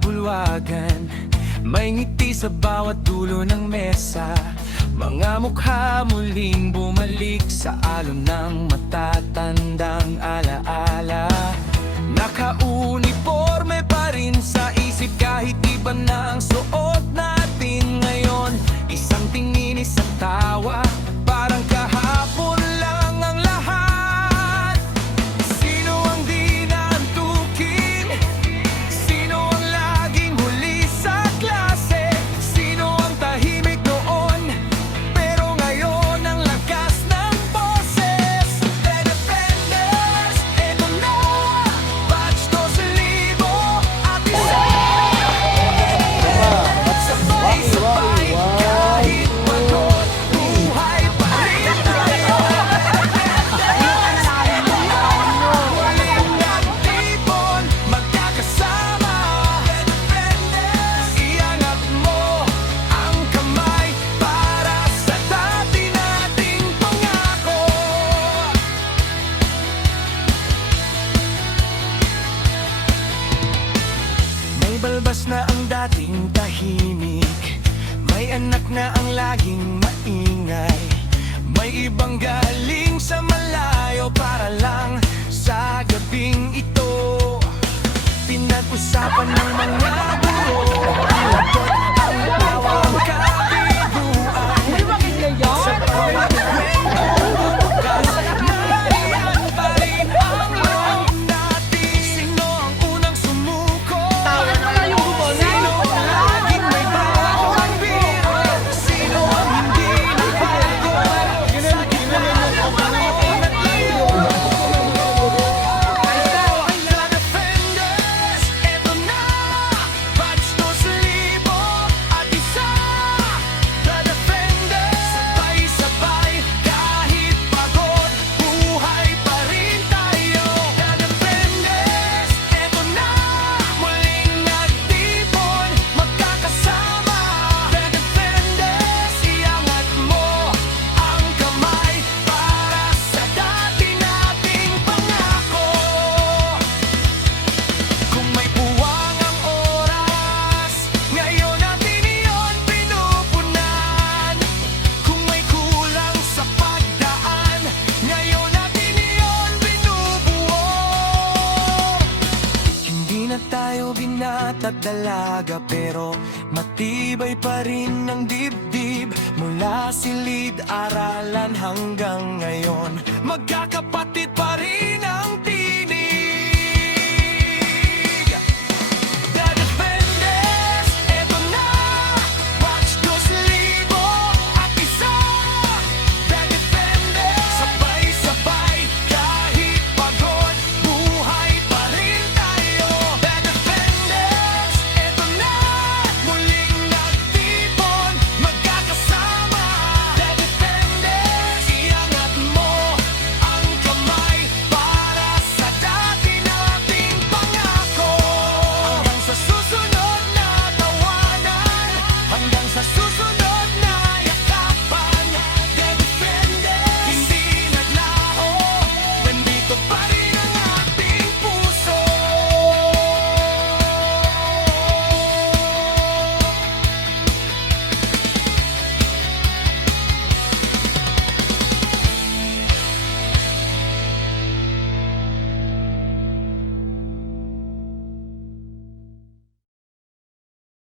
bulwagan, may ngiti sa bawat dulo ng mesa. Mga mukha muling bumalik sa alon ng matatandang alaala. Naka-uniforme pa rin sa isip kahit iba na ang suot natin ngayon. Isang tingin, isang tawa, parang kahapon lang ang lahat. Sino ang di naantukin? Sino ang laging huli sa klase? Sino ang tahimik noon pero ngayon ang lakas ng boses? The Defenders, eto na, batch 12,000 at isa. Sabay-sabay kahit pagod, buhay pa rin tayo. Walang nagtipon, magkakasama. Iangat mo ang kamay para sa dati nating pangako. May balbas na ang dating tahimik, may anak na ang laging maingay, may ibang galing sa malayo para lang sa gabing ito. Pinag-usapan ng mga guro, ilagot ang bawang kabiguan. Sa bawat kwento, bukas, nariyan pa rin ang loob natin. Sino ang unang sumuko? Sino ang laging may bagong biro? Sino ang hindi nagbago sa gitna ng panahon at layo? The Defenders, eto na, batch 12,000 at isa. The Defenders, sabay-sabay kahit pagod, buhay pa rin tayo. The Defenders, eto na, muling nagtipon, magkakasama. The Defenders, iangat mo ang kamay para sa dati nating pangako. Kung may puwang ang oras, ngayon natin iyon pinupunan. Kung may kulang sa pagdaan, ngayon natin iyon binubuo. Hindi na tayo binata at dalaga, pero matibay pa rin ang dibdib. Mula silid-aralan hanggang ngayon, magkakapatid pa